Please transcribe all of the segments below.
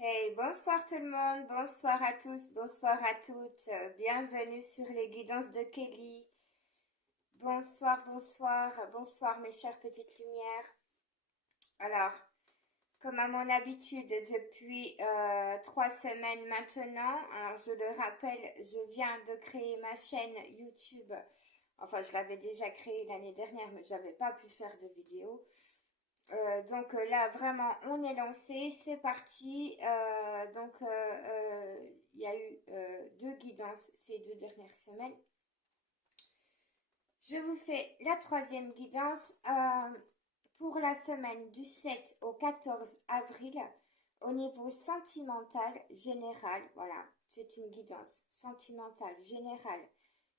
Hey, bonsoir tout le monde, bonsoir à tous, bonsoir à toutes, bienvenue sur les guidances de Kelly. Bonsoir, bonsoir, bonsoir mes chères petites lumières. Alors, comme à mon habitude depuis 3 semaines maintenant, alors je le rappelle, je viens de créer ma chaîne YouTube. Enfin, je l'avais déjà créée l'année dernière, mais j'avais pas pu faire de vidéo. Donc là, vraiment, on est lancé, c'est parti. Il y a eu 2 guidances ces 2 dernières semaines. Je vous fais la troisième guidance pour la semaine du 7 au 14 avril au niveau sentimental général. Voilà, c'est une guidance sentimentale générale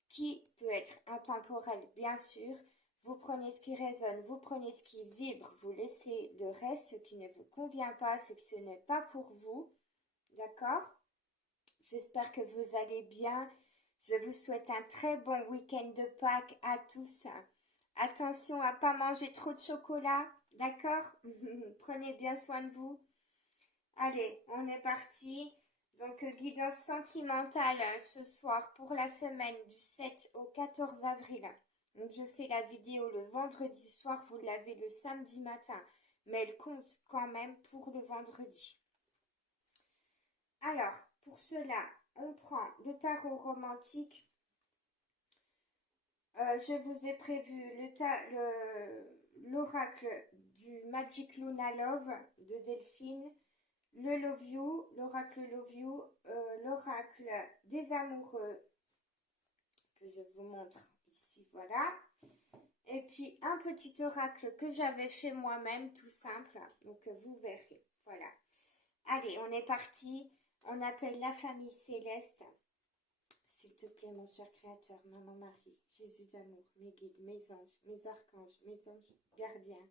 qui peut être intemporelle, bien sûr. Vous prenez ce qui résonne, vous prenez ce qui vibre, vous laissez le reste, ce qui ne vous convient pas, c'est que ce n'est pas pour vous. D'accord? J'espère que vous allez bien. Je vous souhaite un très bon week-end de Pâques à tous. Attention à ne pas manger trop de chocolat. D'accord? Prenez bien soin de vous. Allez, on est parti. Donc, guidance sentimentale ce soir pour la semaine du 7 au 14 avril. Donc, je fais la vidéo le vendredi soir, vous l'avez le samedi matin, mais elle compte quand même pour le vendredi. Alors, pour cela, on prend le tarot romantique. Je vous ai prévu l'oracle du Magic Luna Love de Delphine, le Love You, l'oracle Love You, l'oracle des amoureux que je vous montre ici, voilà. Et puis un petit oracle que j'avais fait moi-même, tout simple, donc vous verrez, voilà. Allez, on est parti, on appelle la famille céleste. S'il te plaît, mon cher Créateur, Maman Marie, Jésus d'amour, mes guides, mes anges, mes archanges, mes anges gardiens,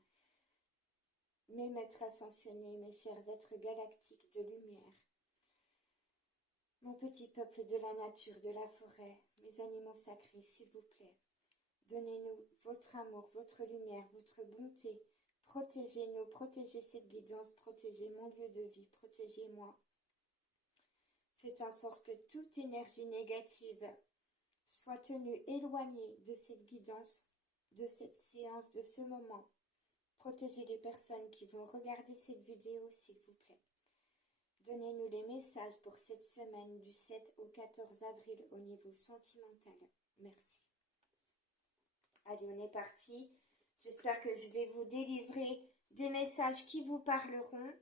mes maîtres ascensionnés, mes chers êtres galactiques de lumière, mon petit peuple de la nature, de la forêt, mes animaux sacrés, s'il vous plaît, donnez-nous votre amour, votre lumière, votre bonté, protégez-nous, protégez cette guidance, protégez mon lieu de vie, protégez-moi. Faites en sorte que toute énergie négative soit tenue éloignée de cette guidance, de cette séance, de ce moment. Protégez les personnes qui vont regarder cette vidéo, s'il vous plaît. Donnez-nous les messages pour cette semaine du 7 au 14 avril au niveau sentimental. Merci. Allez, on est parti. J'espère que je vais vous délivrer des messages qui vous parleront.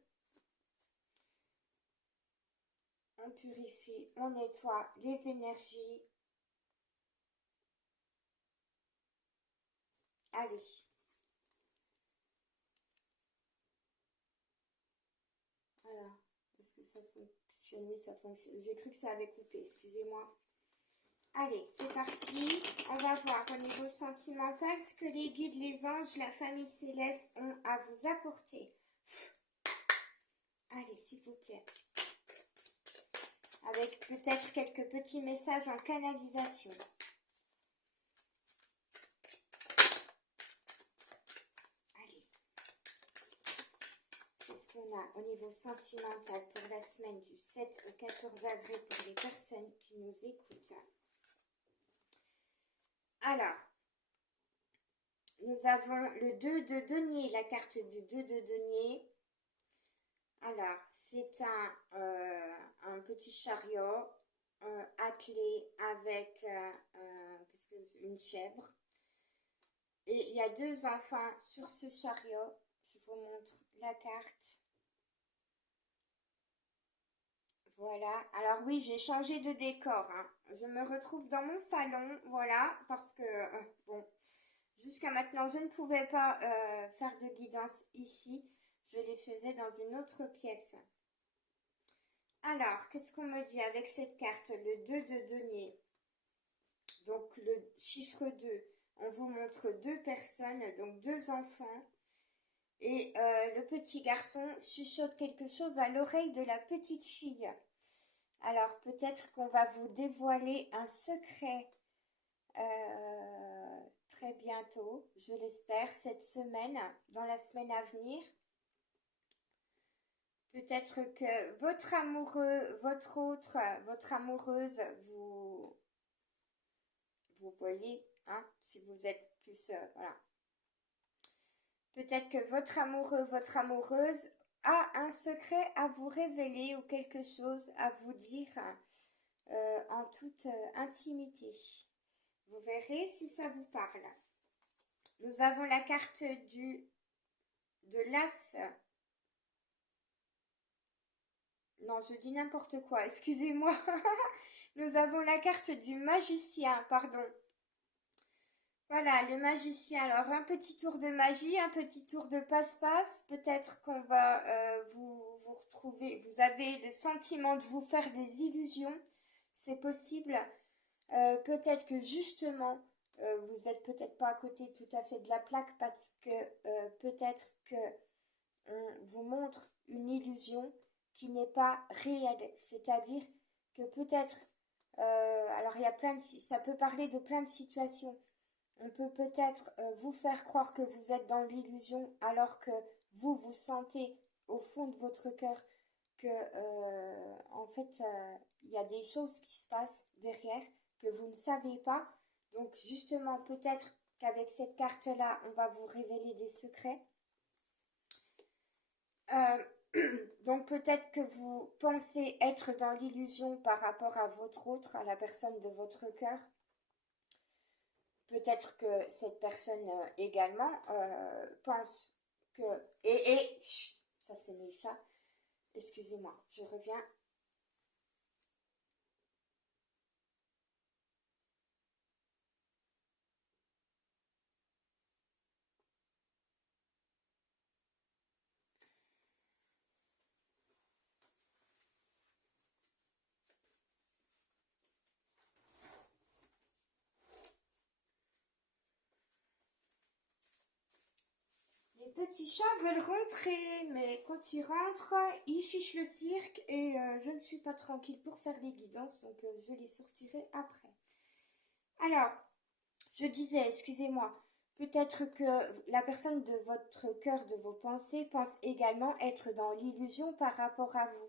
On purifie, on nettoie les énergies. Allez. Alors, est-ce que ça fonctionne? Oui, ça fonctionne. J'ai cru que ça avait coupé, excusez-moi. Allez, c'est parti. On va voir au niveau sentimental ce que les guides, les anges, la famille céleste ont à vous apporter. Allez, s'il vous plaît. Avec peut-être quelques petits messages en canalisation. Allez. Qu'est-ce qu'on a au niveau sentimental pour la semaine du 7 au 14 avril pour les personnes qui nous écoutent? Alors, nous avons le 2 de denier, la carte du 2 de denier. Alors, c'est un petit chariot attelé avec une chèvre. Et il y a 2 enfants sur ce chariot. Je vous montre la carte. Voilà. Alors oui, j'ai changé de décor, hein. Je me retrouve dans mon salon, voilà, parce que, bon, jusqu'à maintenant, je ne pouvais pas faire de guidance ici. Je les faisais dans une autre pièce. Alors, qu'est-ce qu'on me dit avec cette carte? Le 2 de denier. Donc, le chiffre 2. On vous montre 2 personnes, donc 2 enfants. Et le petit garçon chuchote quelque chose à l'oreille de la petite fille. Alors, peut-être qu'on va vous dévoiler un secret très bientôt, je l'espère, cette semaine, dans la semaine à venir. Peut-être que votre amoureux, votre amoureuse, vous voyez, hein, si vous êtes plus, voilà. Peut-être que votre amoureux, votre amoureuse a un secret à vous révéler ou quelque chose à vous dire en toute intimité. Vous verrez si ça vous parle. Nous avons la carte de l'As. Non, je dis n'importe quoi, excusez-moi. Nous avons la carte du magicien, pardon. Voilà, le magicien. Alors, un petit tour de magie, un petit tour de passe-passe. Peut-être qu'on va vous retrouver. Vous avez le sentiment de vous faire des illusions. C'est possible. Peut-être que justement, vous êtes peut-être pas à côté tout à fait de la plaque parce que peut-être que on vous montre une illusion qui n'est pas réelle. C'est-à-dire que peut-être, alors il y a ça peut parler de plein de situations. On peut peut-être vous faire croire que vous êtes dans l'illusion alors que vous sentez au fond de votre cœur que en fait il y a des choses qui se passent derrière que vous ne savez pas. Donc justement peut-être qu'avec cette carte-là, on va vous révéler des secrets. Euh, donc peut-être que vous pensez être dans l'illusion par rapport à votre autre, à la personne de votre cœur. Peut-être que cette personne également pense que... chut, ça c'est mes chats. Excusez-moi, je reviens. Les petits chats veulent rentrer, mais quand ils rentrent, ils fichent le cirque et je ne suis pas tranquille pour faire les guidances, donc je les sortirai après. Alors, je disais, excusez-moi, peut-être que la personne de votre cœur, de vos pensées, pense également être dans l'illusion par rapport à vous.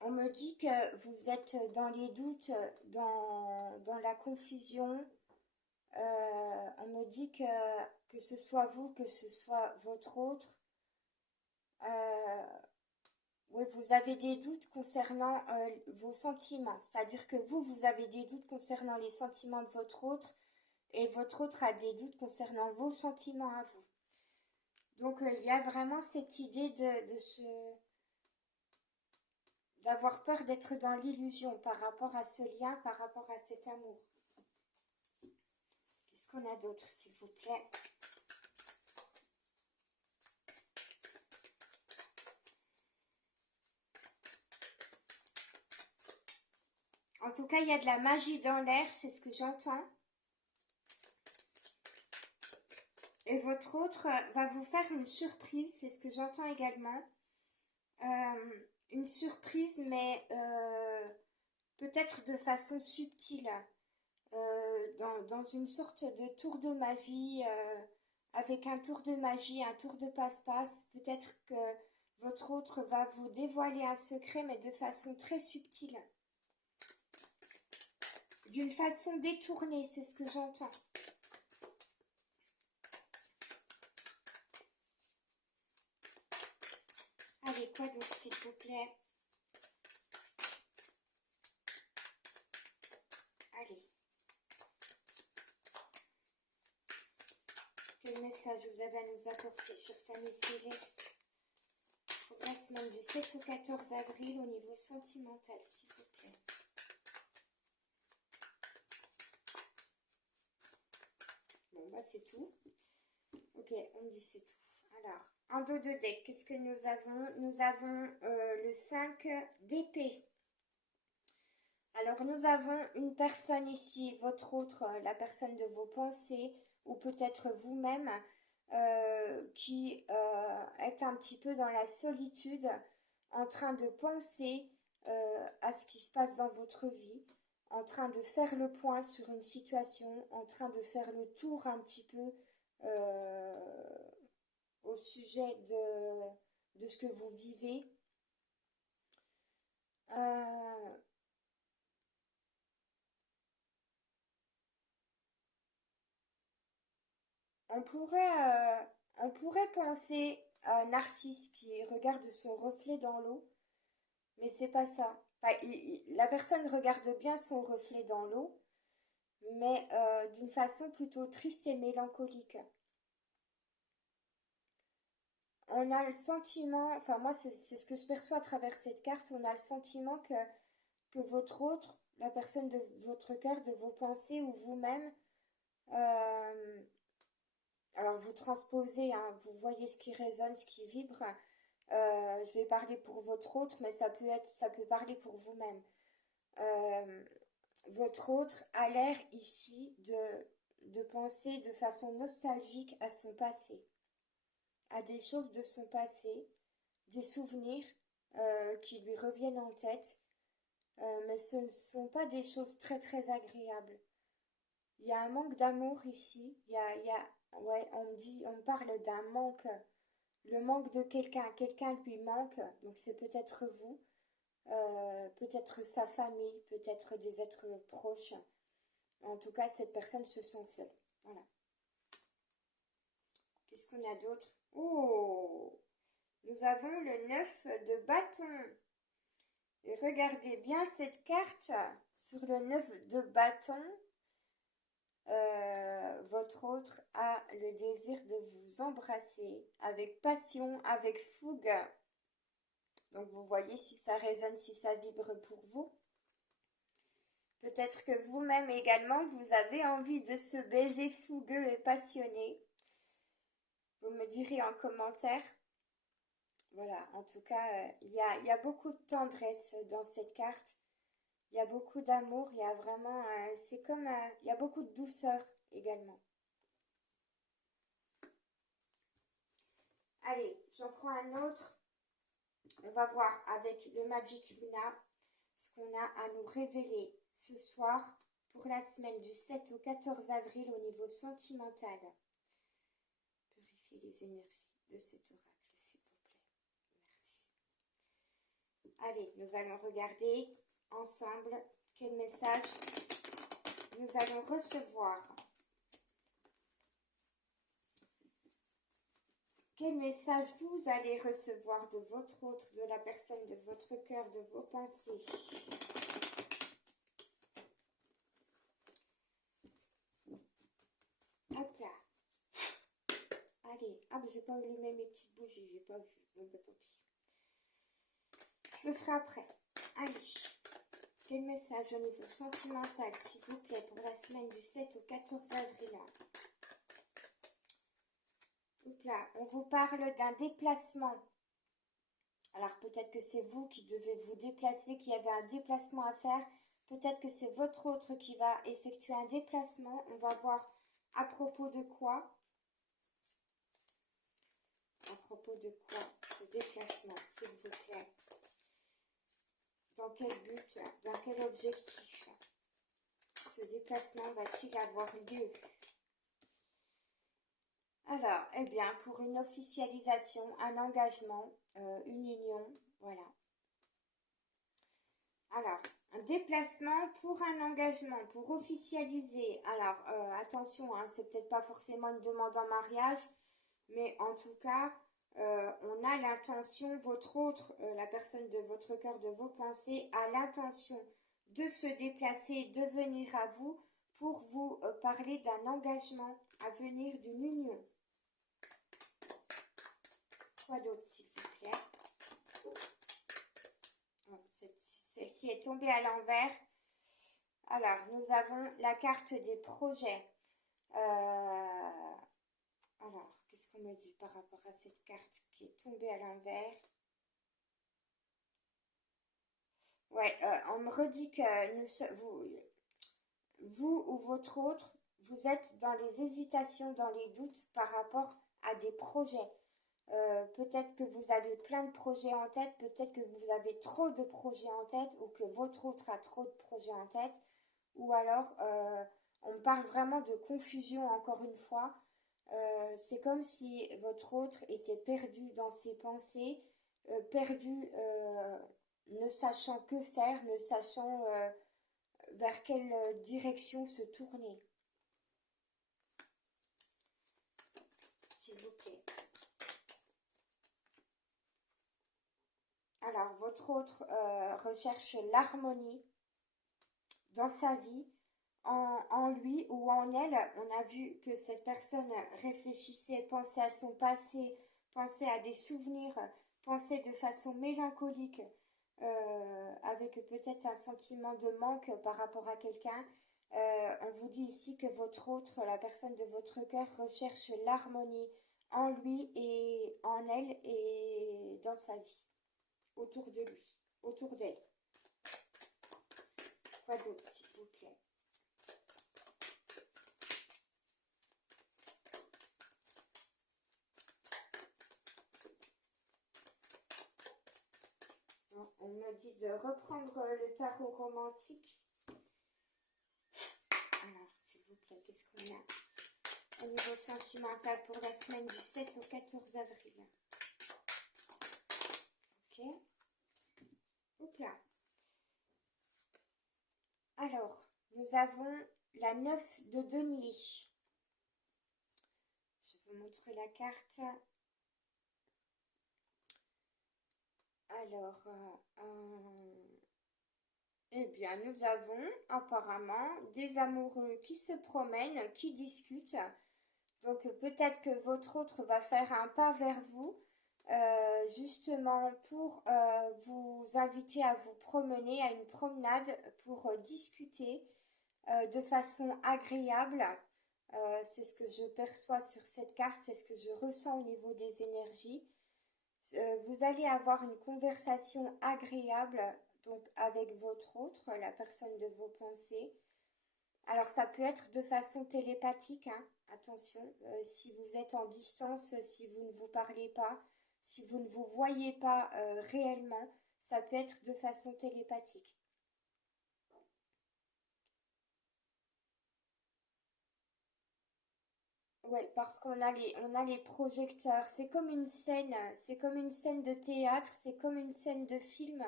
On me dit que vous êtes dans les doutes, dans la confusion. On me dit que ce soit vous, que ce soit votre autre. Oui, vous avez des doutes concernant vos sentiments. C'est-à-dire que vous avez des doutes concernant les sentiments de votre autre et votre autre a des doutes concernant vos sentiments à vous. Donc il y a vraiment cette idée d'avoir peur d'être dans l'illusion par rapport à ce lien, par rapport à cet amour. Qu'est-ce qu'on a d'autre, s'il vous plaît? En tout cas, il y a de la magie dans l'air, c'est ce que j'entends. Et votre autre va vous faire une surprise, c'est ce que j'entends également. Une surprise, mais peut-être de façon subtile. Dans une sorte de tour de magie, avec un tour de magie, un tour de passe-passe. Peut-être que votre autre va vous dévoiler un secret, mais de façon très subtile. D'une façon détournée, c'est ce que j'entends. Allez, quoi d'autre, s'il vous plaît? Allez. Quel message vous avez à nous apporter, chère famille céleste, pour la semaine du 7 au 14 avril au niveau sentimental, s'il vous plaît? Bon, bah c'est tout. Ok, on dit c'est tout. Alors, en dos de deck, qu'est-ce que nous avons? Nous avons le 5 d'épée. Alors, nous avons une personne ici, votre autre, la personne de vos pensées, ou peut-être vous-même, qui est un petit peu dans la solitude, en train de penser à ce qui se passe dans votre vie, en train de faire le point sur une situation, en train de faire le tour un petit peu sujet de ce que vous vivez. On pourrait penser à un narcisse qui regarde son reflet dans l'eau, mais c'est pas ça. Enfin, la personne regarde bien son reflet dans l'eau, mais d'une façon plutôt triste et mélancolique. On a le sentiment, enfin moi c'est ce que je perçois à travers cette carte, on a le sentiment que votre autre, la personne de votre cœur, de vos pensées ou vous-même, euh, alors vous transposez, hein, vous voyez ce qui résonne, ce qui vibre. Je vais parler pour votre autre, mais ça peut parler pour vous-même. Euh, Votre autre a l'air ici de penser de façon nostalgique à son passé, à des choses de son passé, des souvenirs qui lui reviennent en tête, mais ce ne sont pas des choses très très agréables. Il y a un manque d'amour ici, ouais, on me parle d'un manque, le manque de quelqu'un, quelqu'un lui manque, donc c'est peut-être vous, peut-être sa famille, peut-être des êtres proches. En tout cas, cette personne se sent seule. Voilà. Qu'est-ce qu'on a d'autre? Oh! Nous avons le 9 de bâton. Et regardez bien cette carte. Sur le 9 de bâton, votre autre a le désir de vous embrasser avec passion, avec fougue. Donc vous voyez si ça résonne, si ça vibre pour vous. Peut-être que vous-même également, vous avez envie de ce baiser fougueux et passionné. Vous me direz en commentaire. Voilà, en tout cas, il y a beaucoup de tendresse dans cette carte. Il y a beaucoup d'amour, il y a vraiment, c'est comme, il y a beaucoup de douceur également. Allez, j'en prends un autre. On va voir avec le Magic Luna ce qu'on a à nous révéler ce soir pour la semaine du 7 au 14 avril au niveau sentimental. Purifiez les énergies de cet oracle, s'il vous plaît. Merci. Allez, nous allons regarder ensemble quel message nous allons recevoir. Quel message vous allez recevoir de votre autre, de la personne, de votre cœur, de vos pensées? Hop là. Allez, ah mais j'ai pas allumé mes petites bougies, j'ai pas vu. Bon bah tant pis. Je le ferai après. Allez. Quel message au niveau sentimental, s'il vous plaît, pour la semaine du 7 au 14 avril? Hop là, on vous parle d'un déplacement. Alors peut-être que c'est vous qui devez vous déplacer, qui avez un déplacement à faire. Peut-être que c'est votre autre qui va effectuer un déplacement. On va voir à propos de quoi. À propos de quoi ce déplacement, s'il vous plaît? Dans quel but, dans quel objectif ce déplacement va-t-il avoir lieu? Alors, eh bien, pour une officialisation, un engagement, une union, voilà. Alors, un déplacement pour un engagement, pour officialiser. Alors, attention, hein, c'est peut-être pas forcément une demande en mariage, mais en tout cas, on a l'intention, votre autre, la personne de votre cœur, de vos pensées, a l'intention de se déplacer, de venir à vous pour vous parler d'un engagement à venir, d'une union. Quoi d'autre, s'il vous plaît? Oh, celle-ci est tombée à l'envers. Alors, nous avons la carte des projets. Alors, qu'est-ce qu'on me dit par rapport à cette carte qui est tombée à l'envers? Ouais, on me redit que vous ou votre autre, vous êtes dans les hésitations, dans les doutes par rapport à des projets. Peut-être que vous avez plein de projets en tête, peut-être que vous avez trop de projets en tête ou que votre autre a trop de projets en tête. Ou alors, on parle vraiment de confusion encore une fois. C'est comme si votre autre était perdu dans ses pensées, perdu, ne sachant que faire, ne sachant vers quelle direction se tourner, s'il vous plaît. Alors, votre autre recherche l'harmonie dans sa vie, en lui ou en elle. On a vu que cette personne réfléchissait, pensait à son passé, pensait à des souvenirs, pensait de façon mélancolique, avec peut-être un sentiment de manque par rapport à quelqu'un. On vous dit ici que votre autre, la personne de votre cœur, recherche l'harmonie en lui et en elle et dans sa vie, autour de lui, autour d'elle. Quoi d'autre, s'il vous plaît? On me dit de reprendre le tarot romantique. Alors, s'il vous plaît, qu'est-ce qu'on a au niveau sentimental pour la semaine du 7 au 14 avril? Ok. Hop là. Alors, nous avons la 9 de denier. Je vous montre la carte. Alors, eh bien, nous avons apparemment des amoureux qui se promènent, qui discutent. Donc, peut-être que votre autre va faire un pas vers vous, justement pour vous inviter à vous promener, à une promenade, pour discuter de façon agréable. C'est ce que je perçois sur cette carte, c'est ce que je ressens au niveau des énergies. Vous allez avoir une conversation agréable donc avec votre autre, la personne de vos pensées. Alors ça peut être de façon télépathique, hein, attention, si vous êtes en distance, si vous ne vous parlez pas, si vous ne vous voyez pas réellement, ça peut être de façon télépathique. Ouais, parce on a les projecteurs. C'est comme une scène de théâtre, c'est comme une scène de film.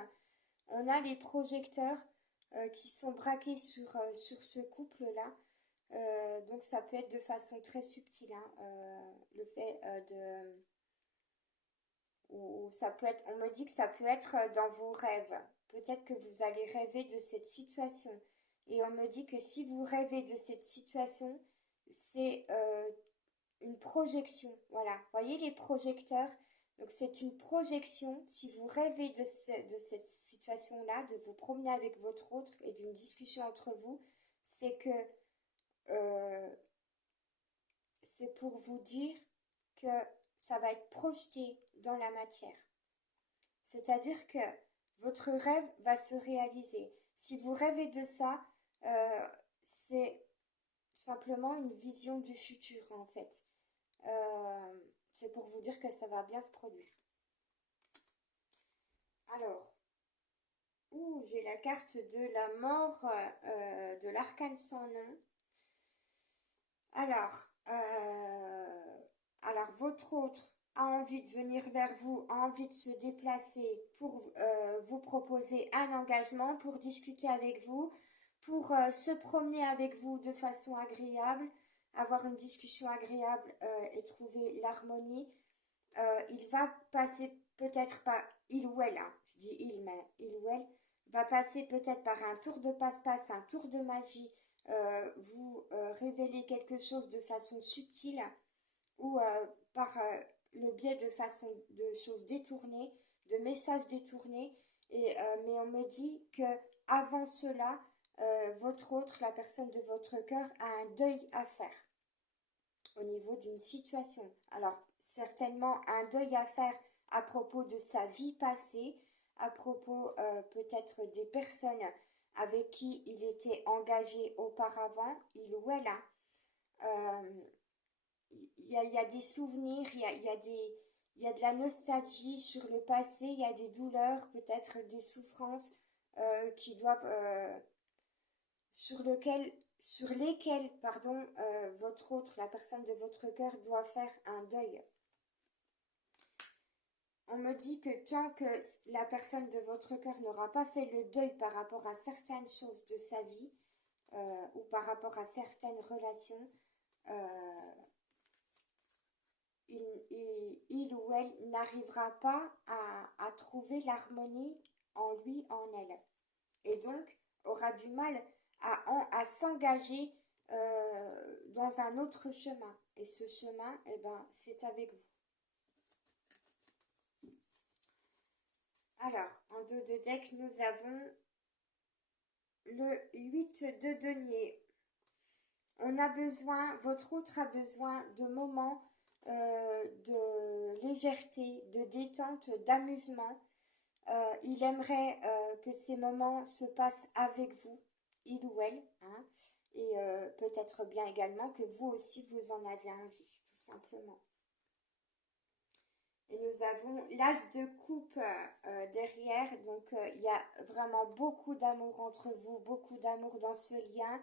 On a les projecteurs qui sont braqués sur ce couple-là. Donc ça peut être de façon très subtile, hein, le fait ou ça peut être, on me dit que ça peut être dans vos rêves. Peut-être que vous allez rêver de cette situation. Et on me dit que si vous rêvez de cette situation, c'est une projection. Voilà. Voyez les projecteurs? Donc c'est une projection. Si vous rêvez de cette situation-là, de vous promener avec votre autre et d'une discussion entre vous, c'est que euh, c'est pour vous dire que ça va être projeté dans la matière. C'est-à-dire que votre rêve va se réaliser. Si vous rêvez de ça, c'est simplement une vision du futur en fait. C'est pour vous dire que ça va bien se produire. Alors, j'ai la carte de la mort de l'arcane sans nom. Alors, votre autre a envie de venir vers vous, a envie de se déplacer pour vous proposer un engagement, pour discuter avec vous, pour se promener avec vous de façon agréable, avoir une discussion agréable et trouver l'harmonie. Il va passer peut-être par, il ou elle, hein, je dis il, mais il ou elle, va passer peut-être par un tour de passe-passe, un tour de magie, vous révéler quelque chose de façon subtile ou par le biais de façon de choses détournées, de messages détournés. Et mais on me dit que avant cela, votre autre, la personne de votre cœur, a un deuil à faire au niveau d'une situation. Alors, certainement un deuil à faire à propos de sa vie passée, à propos peut-être des personnes avec qui il était engagé auparavant, il ou elle. Hein. Il y a des souvenirs, il y a de la nostalgie sur le passé, il y a des douleurs, peut-être des souffrances qui doivent, sur lesquelles sur lesquels, pardon, votre autre, la personne de votre cœur doit faire un deuil. On me dit que tant que la personne de votre cœur n'aura pas fait le deuil par rapport à certaines choses de sa vie, ou par rapport à certaines relations, il ou elle n'arrivera pas à trouver l'harmonie en lui, en elle. Et donc aura du mal à s'engager dans un autre chemin. Et ce chemin, eh ben, c'est avec vous. Alors, en dos de deck, nous avons le 8 de denier. On a besoin, votre autre a besoin de moments de légèreté, de détente, d'amusement. Il aimerait que ces moments se passent avec vous, il ou elle, hein, et peut-être bien également que vous aussi vous en avez envie, tout simplement. Et nous avons l'as de coupe derrière, donc il y a vraiment beaucoup d'amour entre vous, beaucoup d'amour dans ce lien.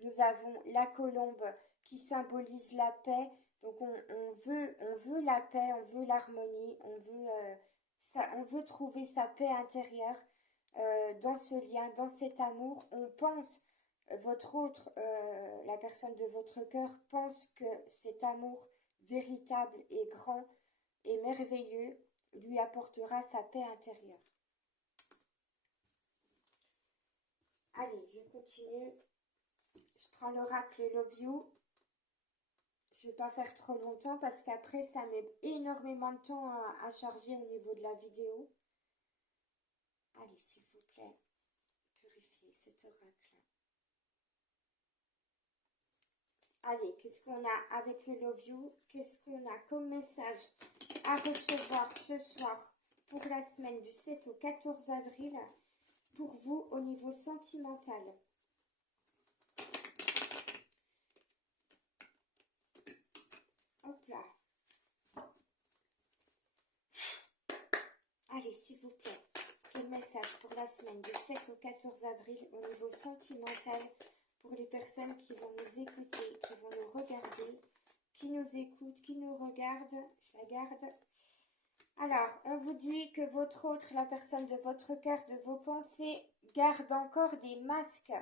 Nous avons la colombe qui symbolise la paix, donc on veut la paix, on veut l'harmonie, on veut trouver sa paix intérieure dans ce lien, dans cet amour. On pense, votre autre, la personne de votre cœur pense que cet amour véritable et grand et merveilleux lui apportera sa paix intérieure. Allez, je continue. Je prends l'oracle Love You. Je ne vais pas faire trop longtemps parce qu'après ça met énormément de temps à charger au niveau de la vidéo. Allez, s'il vous plaît, purifiez cet oracle. Allez, qu'est-ce qu'on a avec le Love You? Qu'est-ce qu'on a comme message à recevoir ce soir pour la semaine du 7 au 14 avril pour vous au niveau sentimental? Hop là. Allez, s'il vous plaît, quel message pour la semaine du 7 au 14 avril au niveau sentimental pour les personnes qui vont nous écouter, qui vont nous regarder, qui nous écoutent, qui nous regardent. Je la garde. Alors, on vous dit que votre autre, la personne de votre cœur, de vos pensées, garde encore des masques.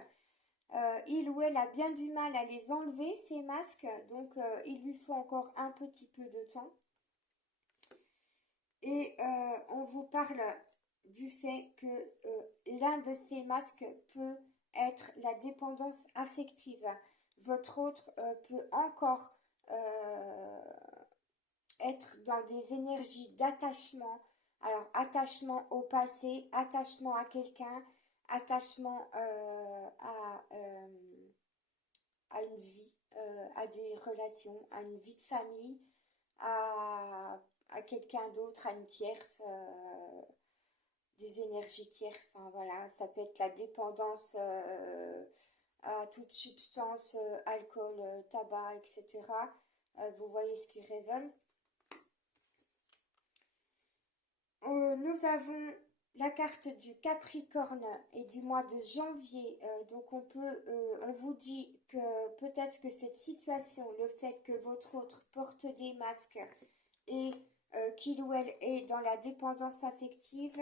Il ou elle a bien du mal à les enlever, ces masques, donc il lui faut encore un petit peu de temps. Et on vous parle du fait que l'un de ces masques peut être la dépendance affective. Votre autre peut encore être dans des énergies d'attachement. Alors, attachement au passé, attachement à quelqu'un, attachement à une vie, à des relations, à une vie de famille, à quelqu'un d'autre, à une tierce, des énergies tierces. Enfin voilà, ça peut être la dépendance à toute substance, alcool, tabac, etc. Vous voyez ce qui résonne. Nous avons la carte du Capricorne et du mois de janvier. Donc on vous dit que peut-être que cette situation, le fait que votre autre porte des masques et qu'il ou elle est dans la dépendance affective,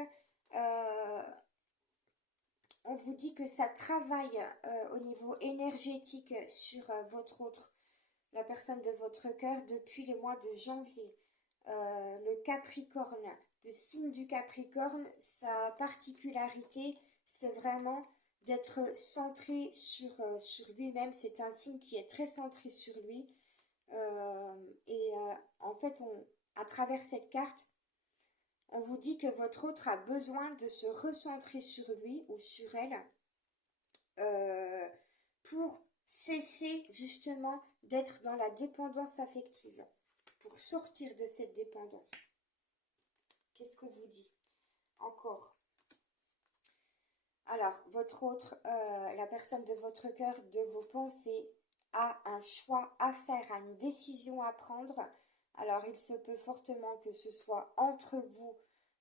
on vous dit que ça travaille au niveau énergétique sur votre autre, la personne de votre cœur, depuis le mois de janvier. Le Capricorne, le signe du Capricorne, sa particularité, c'est vraiment d'être centré sur lui-même. C'est un signe qui est très centré sur lui. En fait, à travers cette carte, on vous dit que votre autre a besoin de se recentrer sur lui ou sur elle pour cesser justement d'être dans la dépendance affective, pour sortir de cette dépendance. Qu'est-ce qu'on vous dit encore? Alors, votre autre, la personne de votre cœur, de vos pensées, a un choix à faire, a une décision à prendre. Alors, il se peut fortement que ce soit entre vous,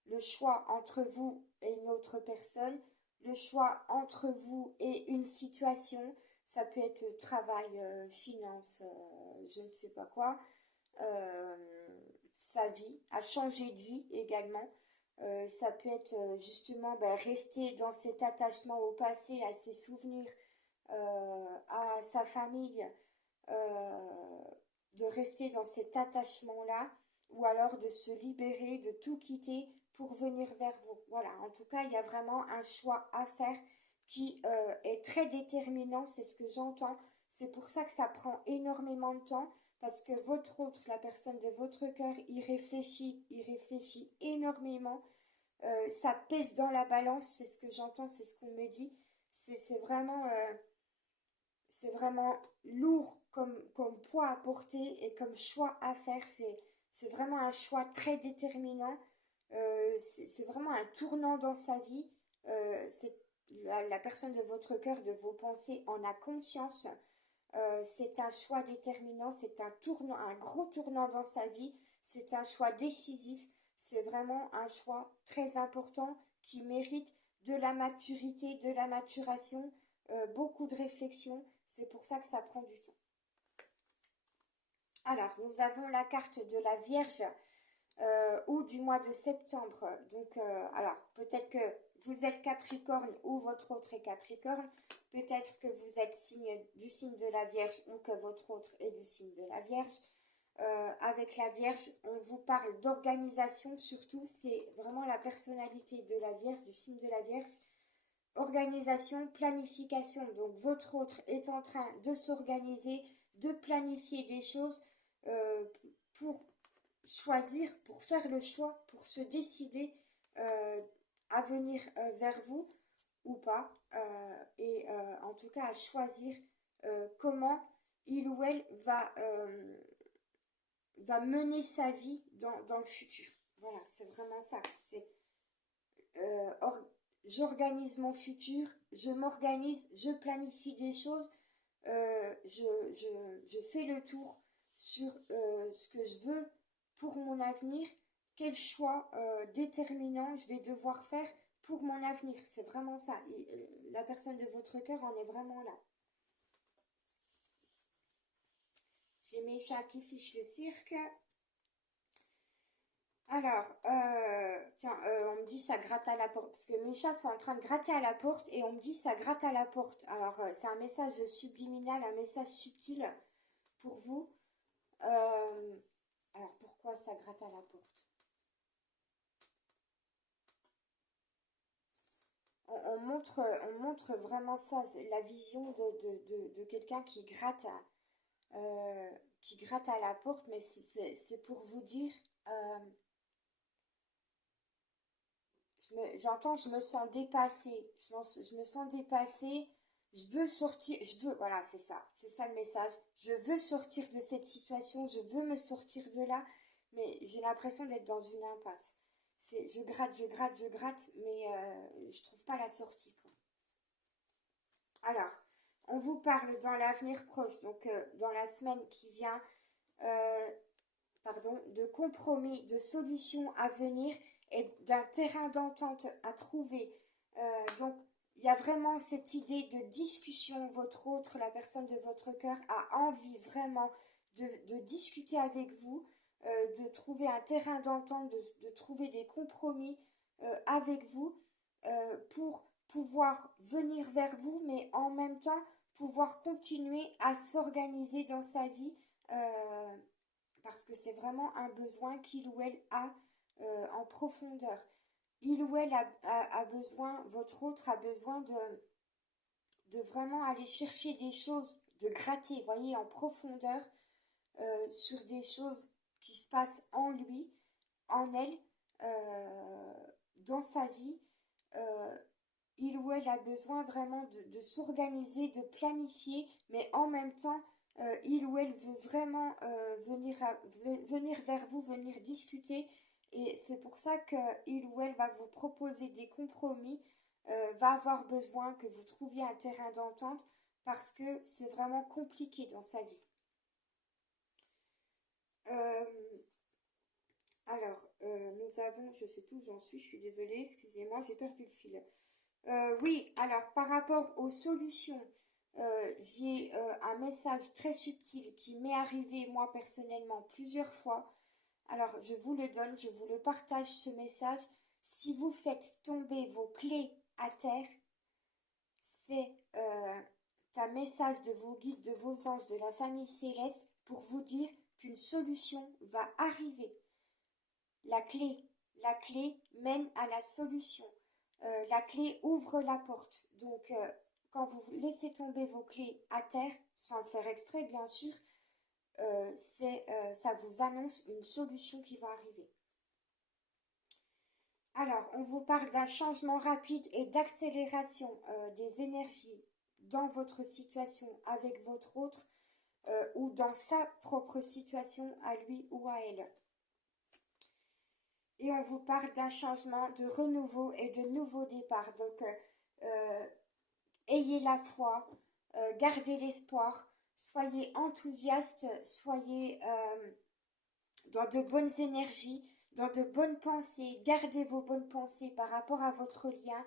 le choix entre vous et une autre personne, le choix entre vous et une situation, Ça peut être travail, finance, je ne sais pas quoi. euh, Sa vie, à changer de vie également. Ça peut être justement ben, rester dans cet attachement au passé, à ses souvenirs, à sa famille, euh, de rester dans cet attachement-là, ou alors de se libérer, de tout quitter pour venir vers vous. Voilà, en tout cas, il y a vraiment un choix à faire qui est très déterminant, c'est ce que j'entends. C'est pour ça que ça prend énormément de temps, parce que votre autre, la personne de votre cœur, il réfléchit énormément. Ça pèse dans la balance, c'est ce que j'entends, c'est ce qu'on me dit. C'est vraiment, c'est vraiment lourd comme poids à porter et comme choix à faire. C'est vraiment un choix très déterminant. C'est vraiment un tournant dans sa vie. C'est la personne de votre cœur, de vos pensées, en a conscience. C'est un choix déterminant, c'est un tournant, un gros tournant dans sa vie. C'est un choix décisif. C'est vraiment un choix très important qui mérite de la maturité, de la maturation, beaucoup de réflexion. C'est pour ça que ça prend du temps. Alors, nous avons la carte de la Vierge ou du mois de septembre. Donc, alors, peut-être que vous êtes Capricorne ou votre autre est Capricorne. Peut-être que vous êtes du signe de la Vierge ou que votre autre est du signe de la Vierge. Avec la Vierge, on vous parle d'organisation surtout. C'est vraiment la personnalité de la Vierge, du signe de la Vierge. Organisation, planification. Donc, votre autre est en train de s'organiser, de planifier des choses euh, pour choisir, pour faire le choix, pour se décider à venir vers vous ou pas, et en tout cas à choisir comment il ou elle va mener sa vie dans le futur. Voilà, c'est vraiment ça. C'est euh, or- j'organise mon futur, je m'organise, je planifie des choses, je fais le tour sur ce que je veux pour mon avenir, quel choix déterminant je vais devoir faire pour mon avenir. C'est vraiment ça. La personne de votre cœur en est vraiment là. J'ai mes chats qui fichent le cirque. Alors, tiens, on me dit ça gratte à la porte, parce que mes chats sont en train de gratter à la porte et on me dit ça gratte à la porte. Alors, c'est un message subliminal, un message subtil pour vous. Euh, alors, pourquoi ça gratte à la porte? On montre vraiment ça, c'est la vision de quelqu'un euh, qui gratte à la porte, mais c'est pour vous dire, euh, j'entends, je me sens dépassée. Je me sens dépassée. Je veux sortir. Voilà, c'est ça le message. Je veux sortir de cette situation. Je veux me sortir de là. Mais j'ai l'impression d'être dans une impasse. Je gratte, je gratte, je gratte, mais je trouve pas la sortie, quoi. Alors, on vous parle dans l'avenir proche, donc dans la semaine qui vient, euh, pardon, de compromis, de solutions à venir et d'un terrain d'entente à trouver. Donc, il y a vraiment cette idée de discussion. Votre autre, la personne de votre cœur, a envie vraiment de discuter avec vous, de trouver un terrain d'entente, de trouver des compromis avec vous pour pouvoir venir vers vous, mais en même temps pouvoir continuer à s'organiser dans sa vie. Parce que c'est vraiment un besoin qu'il ou elle a en profondeur. Il ou elle a besoin, votre autre a besoin de vraiment aller chercher des choses, de gratter, vous voyez, en profondeur sur des choses qui se passent en lui, en elle, dans sa vie. Euh, il ou elle a besoin vraiment de s'organiser, de planifier, mais en même temps, il ou elle veut vraiment venir vers vous, venir discuter. Et c'est pour ça qu'il ou elle va vous proposer des compromis, va avoir besoin que vous trouviez un terrain d'entente parce que c'est vraiment compliqué dans sa vie. Euh, nous avons, je sais plus où j'en suis, je suis désolée, excusez-moi, j'ai perdu le fil. Oui, alors par rapport aux solutions, j'ai un message très subtil qui m'est arrivé moi personnellement plusieurs fois. Alors je vous le donne, je vous le partage ce message. Si vous faites tomber vos clés à terre, c'est un message de vos guides, de vos anges, de la famille céleste pour vous dire qu'une solution va arriver. La clé, la clé mène à la solution. La clé ouvre la porte. Donc, quand vous laissez tomber vos clés à terre, sans le faire exprès, bien sûr, ça vous annonce une solution qui va arriver. Alors, on vous parle d'un changement rapide et d'accélération des énergies dans votre situation avec votre autre ou dans sa propre situation à lui ou à elle. Et on vous parle d'un changement, de renouveau et de nouveau départ. Donc, ayez la foi, gardez l'espoir, soyez enthousiaste, soyez dans de bonnes énergies, dans de bonnes pensées, gardez vos bonnes pensées par rapport à votre lien,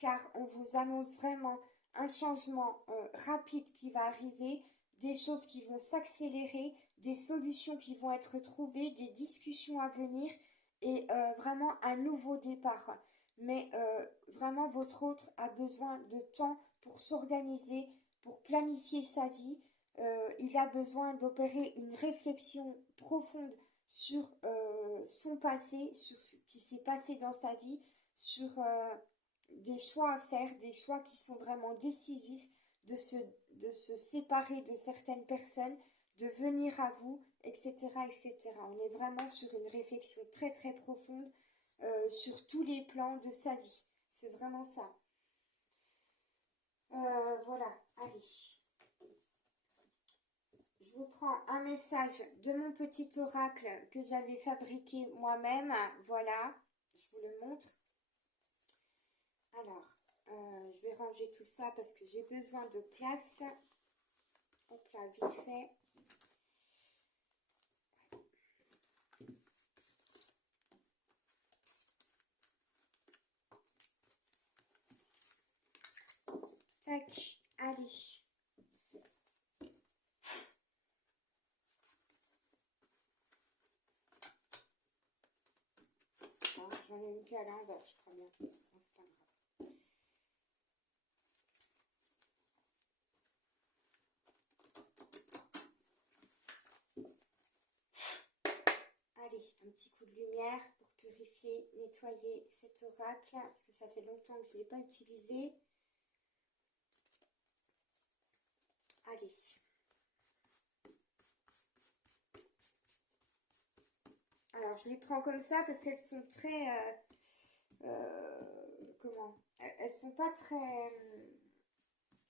car on vous annonce vraiment un changement rapide qui va arriver, des choses qui vont s'accélérer, des solutions qui vont être trouvées, des discussions à venir et vraiment un nouveau départ. Mais vraiment, votre autre a besoin de temps pour s'organiser, pour planifier sa vie. Il a besoin d'opérer une réflexion profonde sur son passé, sur ce qui s'est passé dans sa vie, sur des choix à faire, des choix qui sont vraiment décisifs, de se séparer de certaines personnes, de venir à vous, etc., etc. On est vraiment sur une réflexion très très profonde sur tous les plans de sa vie. C'est vraiment ça. Voilà, allez. Je vous prends un message de mon petit oracle que j'avais fabriqué moi-même. Voilà, je vous le montre. Alors, je vais ranger tout ça parce que j'ai besoin de place. Hop là, vite fait. Tac, allez. J'en ai une qu'à l'envers, je crois bien. Non, c'est pas grave. Allez, un petit coup de lumière pour purifier, nettoyer cet oracle, parce que ça fait longtemps que je ne l'ai pas utilisé. Allez. Alors, je les prends comme ça parce qu'elles sont très... comment? Elles sont pas très...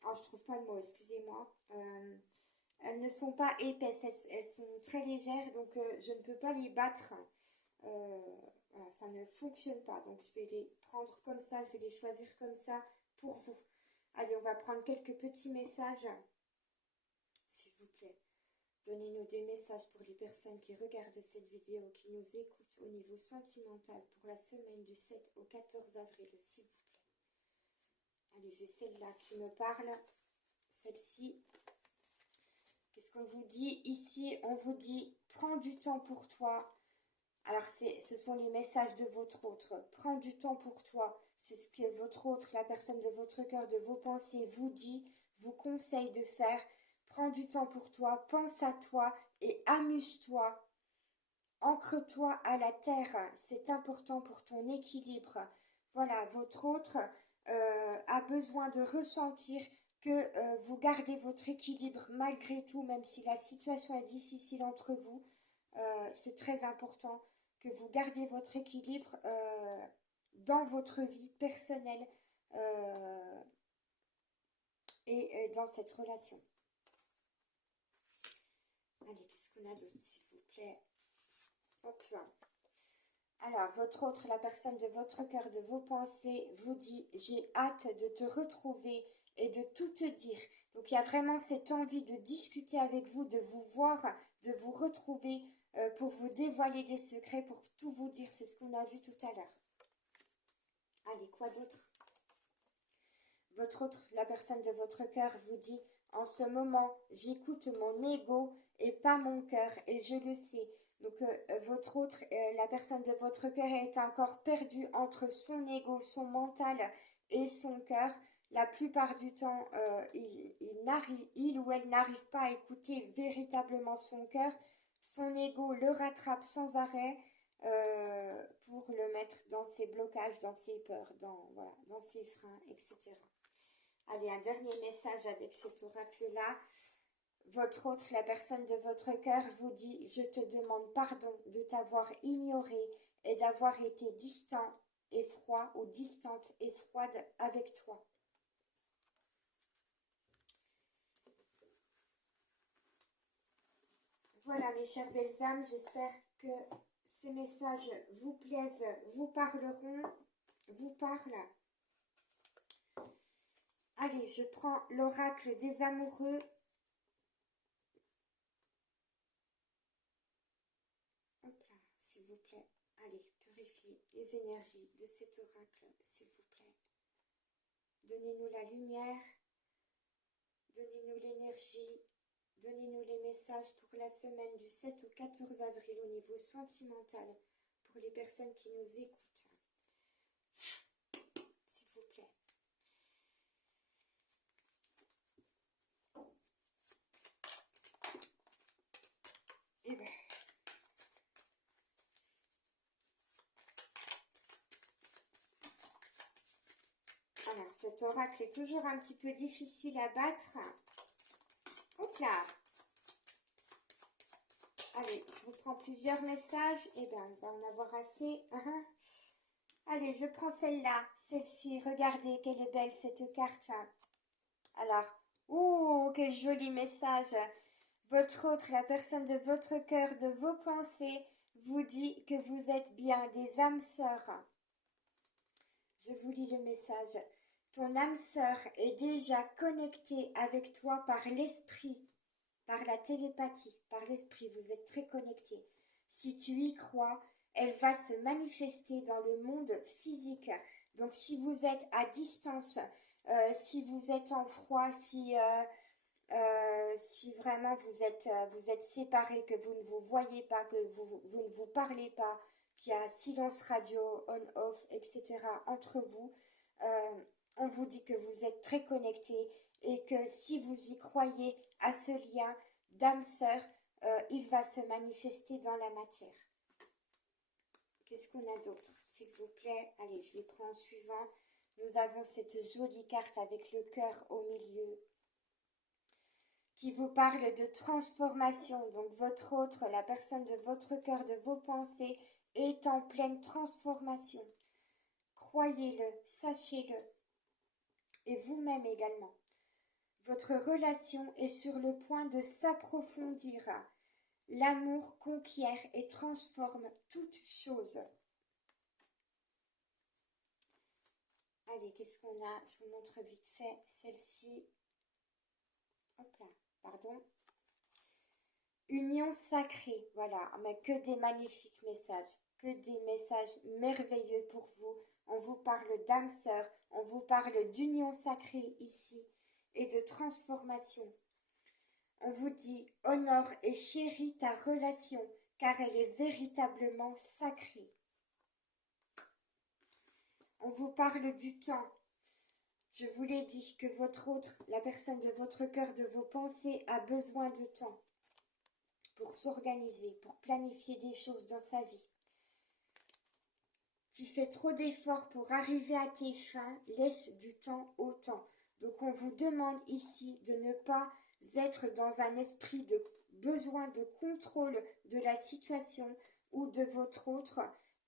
oh, je trouve pas le mot, excusez-moi. Elles ne sont pas épaisses, elles sont très légères, donc je ne peux pas les battre. Voilà, ça ne fonctionne pas. Donc je vais les prendre comme ça, je vais les choisir comme ça pour vous. Allez, on va prendre quelques petits messages, s'il vous plaît. Donnez-nous des messages pour les personnes qui regardent cette vidéo, qui nous écoutent au niveau sentimental pour la semaine du 7 au 14 avril, s'il vous plaît. Allez, j'ai celle-là qui me parle. Celle-ci. Qu'est-ce qu'on vous dit ici? On vous dit, prends du temps pour toi. Alors, ce sont les messages de votre autre. Prends du temps pour toi. C'est ce que votre autre, la personne de votre cœur, de vos pensées, vous dit, vous conseille de faire. Prends du temps pour toi, pense à toi et amuse-toi. Ancre-toi à la terre. C'est important pour ton équilibre. Voilà, votre autre a besoin de ressentir que vous gardez votre équilibre malgré tout, même si la situation est difficile entre vous. C'est très important que vous gardiez votre équilibre dans votre vie personnelle et dans cette relation. Allez, qu'est-ce qu'on a d'autre, s'il vous plaît? Hop là. Alors, votre autre, la personne de votre cœur, de vos pensées, vous dit, j'ai hâte de te retrouver et de tout te dire. Donc, il y a vraiment cette envie de discuter avec vous, de vous voir, de vous retrouver pour vous dévoiler des secrets, pour tout vous dire. C'est ce qu'on a vu tout à l'heure. Allez, quoi d'autre? Votre autre, la personne de votre cœur, vous dit, en ce moment, j'écoute mon ego et pas mon cœur, et je le sais. Donc, la personne de votre cœur est encore perdue entre son ego, son mental et son cœur. La plupart du temps, il ou elle n'arrive pas à écouter véritablement son cœur. Son ego le rattrape sans arrêt pour le mettre dans ses blocages, dans ses peurs, voilà, dans ses freins, etc. Allez, un dernier message avec cet oracle-là. Votre autre, la personne de votre cœur, vous dit: je te demande pardon de t'avoir ignoré et d'avoir été distant et froid ou distante et froide avec toi. Voilà mes chères belles âmes, j'espère que ces messages vous plaisent, vous parleront, vous parlent. Allez, je prends l'oracle des amoureux. Hop là, s'il vous plaît. Allez, purifiez les énergies de cet oracle, s'il vous plaît. Donnez-nous la lumière, donnez-nous l'énergie, donnez-nous les messages pour la semaine du 7 au 14 avril au niveau sentimental pour les personnes qui nous écoutent. S'il vous plaît. Eh bien. Alors, cet oracle est toujours un petit peu difficile à battre. Hop là. Allez, je vous prends plusieurs messages. Eh bien, on va en avoir assez. Allez, je prends celle-là. Celle-ci, regardez, quelle est belle cette carte. Alors, oh, quel joli message. Votre autre, la personne de votre cœur, de vos pensées, vous dit que vous êtes bien des âmes sœurs. Je vous lis le message. Ton âme sœur est déjà connectée avec toi par l'esprit, par la télépathie, par l'esprit. Vous êtes très connectés. Si tu y crois, elle va se manifester dans le monde physique. Donc si vous êtes à distance, si vous êtes en froid, si vraiment vous êtes séparés, que vous ne vous voyez pas, que vous ne vous parlez pas, qu'il y a silence radio, on-off, etc. entre vous, on vous dit que vous êtes très connectés et que si vous y croyez à ce lien d'âme-sœur, il va se manifester dans la matière. Qu'est-ce qu'on a d'autre, s'il vous plaît? Allez, je les prends en suivant. Nous avons cette jolie carte avec le cœur au milieu qui vous parle de transformation. Donc votre autre, la personne de votre cœur, de vos pensées, est en pleine transformation. Croyez-le, sachez-le. Et vous-même également. Votre relation est sur le point de s'approfondir. L'amour conquiert et transforme toute chose. Allez, qu'est-ce qu'on a? Je vous montre vite fait celle-ci. Hop là, pardon. Union sacrée, voilà, mais que des magnifiques messages, que des messages merveilleux pour vous. On vous parle d'âme sœur, on vous parle d'union sacrée ici et de transformation. On vous dit: honore et chéris ta relation, car elle est véritablement sacrée. On vous parle du temps. Je vous l'ai dit que votre autre, la personne de votre cœur, de vos pensées, a besoin de temps pour s'organiser, pour planifier des choses dans sa vie. Tu fais trop d'efforts pour arriver à tes fins, laisse du temps au temps. Donc on vous demande ici de ne pas être dans un esprit de besoin de contrôle de la situation ou de votre autre,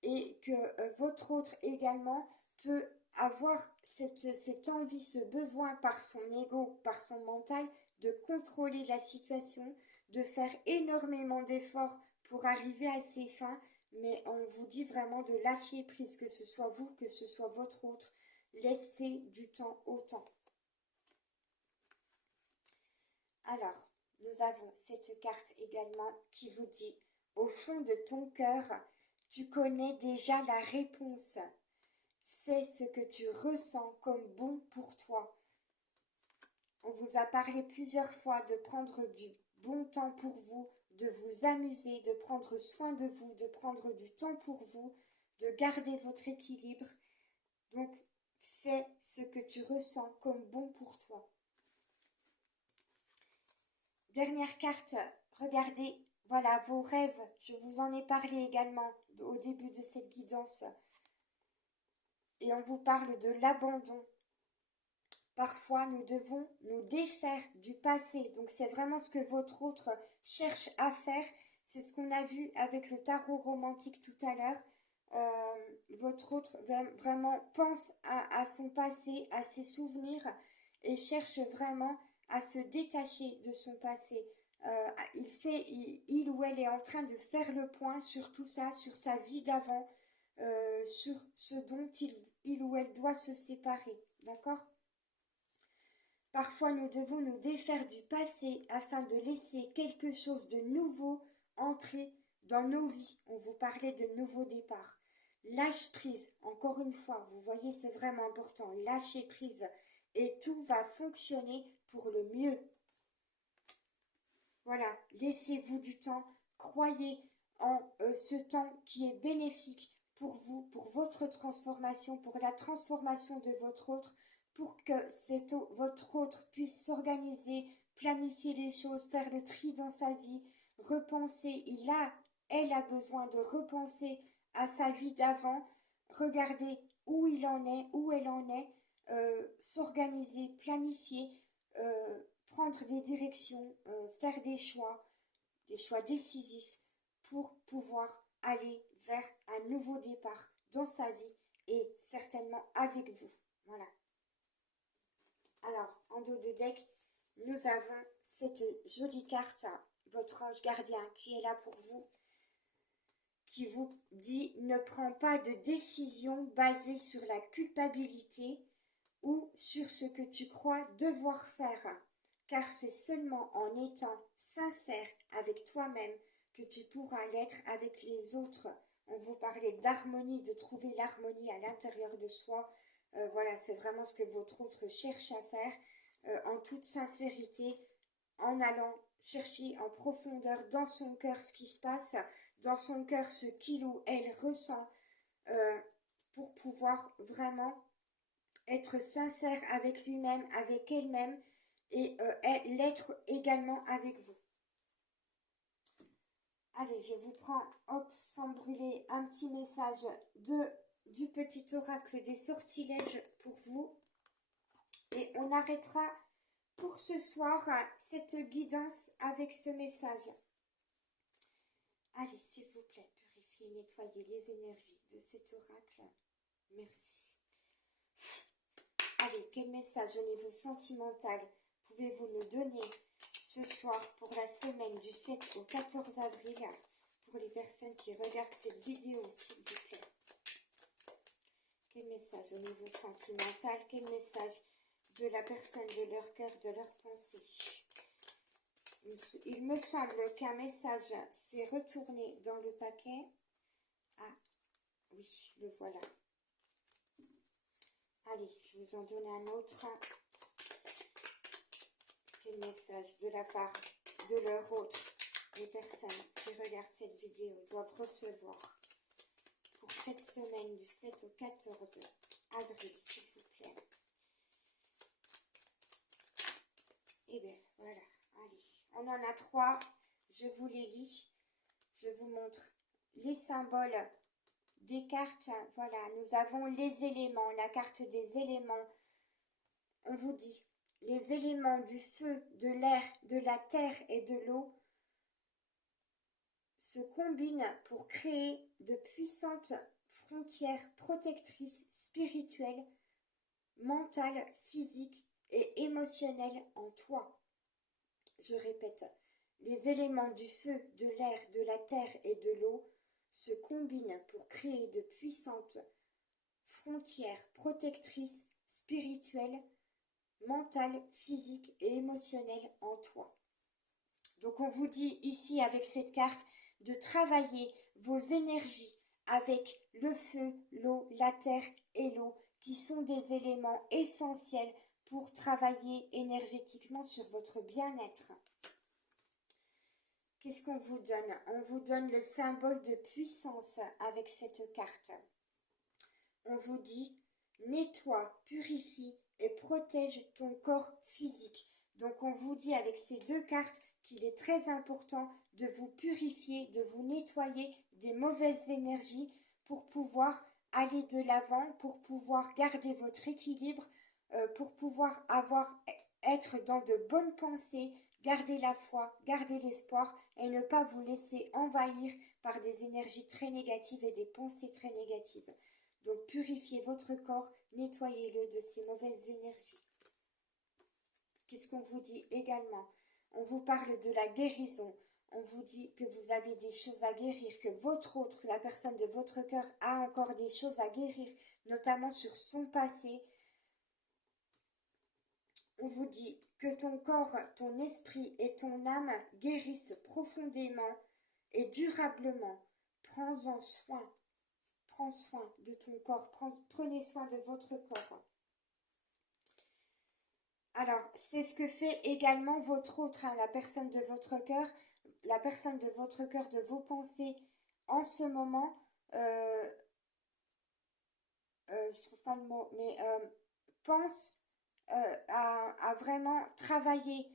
et que votre autre également peut avoir cette envie, ce besoin par son ego, par son mental, de contrôler la situation, de faire énormément d'efforts pour arriver à ses fins, mais on vous dit vraiment de lâcher prise, que ce soit vous, que ce soit votre autre. Laissez du temps au temps. Alors, nous avons cette carte également qui vous dit: au fond de ton cœur, tu connais déjà la réponse. Fais ce que tu ressens comme bon pour toi. On vous a parlé plusieurs fois de prendre du bon temps pour vous, de vous amuser, de prendre soin de vous, de prendre du temps pour vous, de garder votre équilibre. Donc, fais ce que tu ressens comme bon pour toi. Dernière carte, regardez, voilà vos rêves. Je vous en ai parlé également au début de cette guidance. Et on vous parle de l'abandon. Parfois, nous devons nous défaire du passé. Donc, c'est vraiment ce que votre autre cherche à faire. C'est ce qu'on a vu avec le tarot romantique tout à l'heure. Votre autre vraiment pense à son passé, à ses souvenirs et cherche vraiment à se détacher de son passé. Il ou elle est en train de faire le point sur tout ça, sur sa vie d'avant, sur ce dont il ou elle doit se séparer. D'accord ? Parfois, nous devons nous défaire du passé afin de laisser quelque chose de nouveau entrer dans nos vies. On vous parlait de nouveaux départs. Lâche prise, encore une fois, vous voyez, c'est vraiment important. Lâchez prise et tout va fonctionner pour le mieux. Voilà, laissez-vous du temps, croyez en ce temps qui est bénéfique pour vous, pour votre transformation, pour la transformation de votre autre, pour que votre autre puisse s'organiser, planifier les choses, faire le tri dans sa vie, repenser. Elle a besoin de repenser à sa vie d'avant, regarder où il en est, où elle en est, s'organiser, planifier, prendre des directions, faire des choix décisifs pour pouvoir aller vers un nouveau départ dans sa vie et certainement avec vous. Voilà. Alors, en dos de deck, nous avons cette jolie carte, votre ange gardien qui est là pour vous, qui vous dit ne prends pas de décision basée sur la culpabilité ou sur ce que tu crois devoir faire, car c'est seulement en étant sincère avec toi-même que tu pourras l'être avec les autres. On vous parlait d'harmonie, de trouver l'harmonie à l'intérieur de soi. Voilà, c'est vraiment ce que votre autre cherche à faire, en toute sincérité, en allant chercher en profondeur dans son cœur ce qui se passe, dans son cœur ce qu'il ou elle ressent, pour pouvoir vraiment être sincère avec lui-même, avec elle-même et l'être également avec vous. Allez, je vous prends, hop, sans brûler, un petit message du petit oracle des sortilèges pour vous. Et on arrêtera pour ce soir cette guidance avec ce message. Allez, s'il vous plaît, purifiez, nettoyez les énergies de cet oracle. Merci. Allez, quel message au niveau sentimental pouvez-vous nous donner ce soir pour la semaine du 7 au 14 avril pour les personnes qui regardent cette vidéo, s'il vous plaît? Quel message au niveau sentimental? Quel message de la personne, de leur cœur, de leur pensée? Il me semble qu'un message s'est retourné dans le paquet. Ah, oui, le voilà. Allez, je vous en donne un autre. Quel message de la part de leur autre, les personnes qui regardent cette vidéo doivent recevoir pour cette semaine du 7 au 14 avril, s'il vous plaît. Et bien, voilà, allez. On en a 3, je vous les lis. Je vous montre les symboles des cartes. Voilà, nous avons les éléments, la carte des éléments. On vous dit, les éléments du feu, de l'air, de la terre et de l'eau se combinent pour créer de puissantes frontières protectrices spirituelles, mentales, physiques et émotionnelles en toi. Je répète, les éléments du feu, de l'air, de la terre et de l'eau se combinent pour créer de puissantes frontières protectrices spirituelles, mentales, physiques et émotionnelles en toi. Donc on vous dit ici avec cette carte de travailler vos énergies avec le feu, l'eau, la terre et l'eau qui sont des éléments essentiels pour travailler énergétiquement sur votre bien-être. Qu'est-ce qu'on vous donne? On vous donne le symbole de puissance avec cette carte. On vous dit, nettoie, purifie et protège ton corps physique. Donc on vous dit avec ces deux cartes qu'il est très important de vous purifier, de vous nettoyer des mauvaises énergies pour pouvoir aller de l'avant, pour pouvoir garder votre équilibre, pour pouvoir être dans de bonnes pensées, garder la foi, garder l'espoir et ne pas vous laisser envahir par des énergies très négatives et des pensées très négatives. Donc purifiez votre corps, nettoyez-le de ces mauvaises énergies. Qu'est-ce qu'on vous dit également? On vous parle de la guérison. On vous dit que vous avez des choses à guérir, que votre autre, la personne de votre cœur, a encore des choses à guérir, notamment sur son passé. On vous dit que ton corps, ton esprit et ton âme guérissent profondément et durablement. Prends-en soin. Prends soin de ton corps. Prenez soin de votre corps. Alors, c'est ce que fait également votre autre, la personne de votre cœur, la personne de votre cœur, de vos pensées en ce moment. Je trouve pas le mot, mais pense à vraiment travailler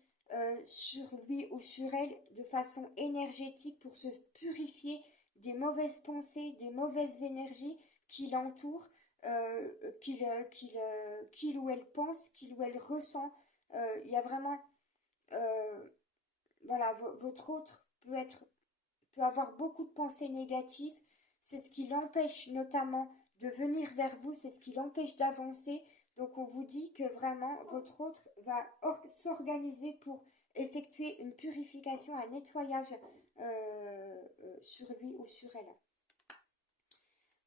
sur lui ou sur elle de façon énergétique pour se purifier des mauvaises pensées, des mauvaises énergies qui l'entourent, qu'il ou elle pense, qu'il ou elle ressent. Il y a vraiment, voilà, votre autre peut avoir beaucoup de pensées négatives. C'est ce qui l'empêche notamment de venir vers vous, c'est ce qui l'empêche d'avancer. Donc on vous dit que vraiment votre autre va s'organiser pour effectuer une purification, un nettoyage sur lui ou sur elle.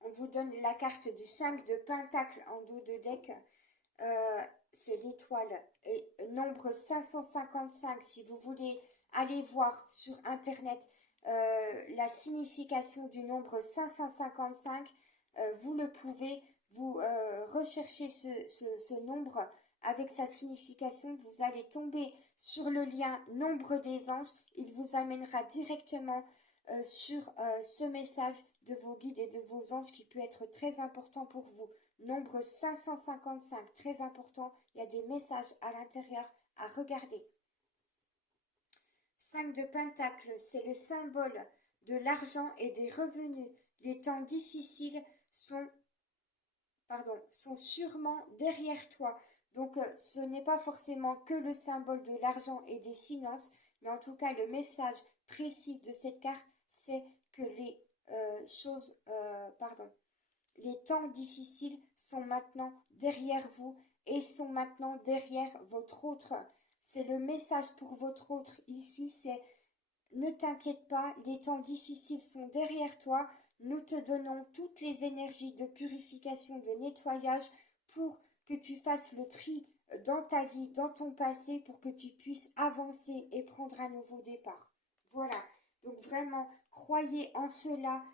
On vous donne la carte du 5 de Pentacle en dos de deck. C'est l'étoile et nombre 555. Si vous voulez aller voir sur internet la signification du nombre 555, vous le pouvez. Vous recherchez ce nombre avec sa signification, vous allez tomber sur le lien nombre des anges. Il vous amènera directement sur ce message de vos guides et de vos anges qui peut être très important pour vous. Nombre 555, très important. Il y a des messages à l'intérieur à regarder. 5 de Pentacle, c'est le symbole de l'argent et des revenus. Les temps difficiles sont sûrement derrière toi. Donc ce n'est pas forcément que le symbole de l'argent et des finances, mais en tout cas le message précis de cette carte, c'est que les temps difficiles sont maintenant derrière vous et sont maintenant derrière votre autre. C'est le message pour votre autre ici, c'est ne t'inquiète pas, les temps difficiles sont derrière toi. Nous te donnons toutes les énergies de purification, de nettoyage pour que tu fasses le tri dans ta vie, dans ton passé, pour que tu puisses avancer et prendre un nouveau départ. Voilà, donc vraiment, croyez en cela,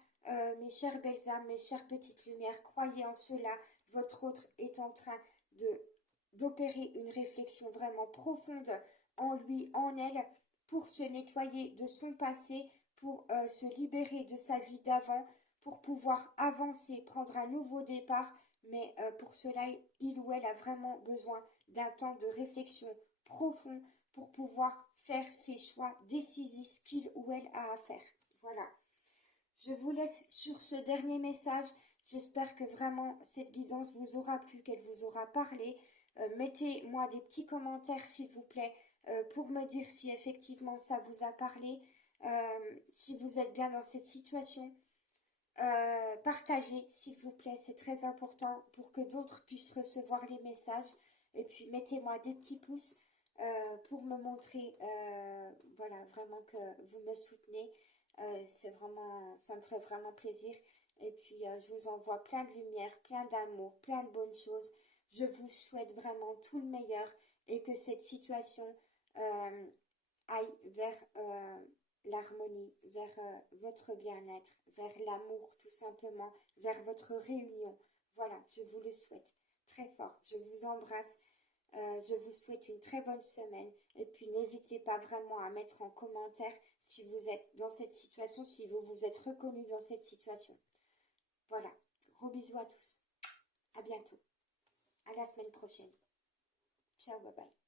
mes chères belles âmes, mes chères petites lumières, croyez en cela. Votre autre est en train d'opérer une réflexion vraiment profonde en lui, en elle, pour se nettoyer de son passé, pour se libérer de sa vie d'avant, pour pouvoir avancer, prendre un nouveau départ. Mais pour cela, il ou elle a vraiment besoin d'un temps de réflexion profond pour pouvoir faire ses choix décisifs qu'il ou elle a à faire. Voilà. Je vous laisse sur ce dernier message. J'espère que vraiment cette guidance vous aura plu, qu'elle vous aura parlé. Mettez-moi des petits commentaires s'il vous plaît pour me dire si effectivement ça vous a parlé, si vous êtes bien dans cette situation. Partagez s'il vous plaît, c'est très important pour que d'autres puissent recevoir les messages. Et puis mettez-moi des petits pouces pour me montrer voilà, vraiment que vous me soutenez. Ça me ferait vraiment plaisir. Et puis je vous envoie plein de lumière, plein d'amour, plein de bonnes choses. Je vous souhaite vraiment tout le meilleur et que cette situation aille vers l'harmonie, vers votre bien-être, vers l'amour tout simplement, vers votre réunion. Voilà, je vous le souhaite très fort. Je vous embrasse. Je vous souhaite une très bonne semaine. Et puis, n'hésitez pas vraiment à mettre en commentaire si vous êtes dans cette situation, si vous vous êtes reconnu dans cette situation. Voilà. Gros bisous à tous. À bientôt. À la semaine prochaine. Ciao, bye bye.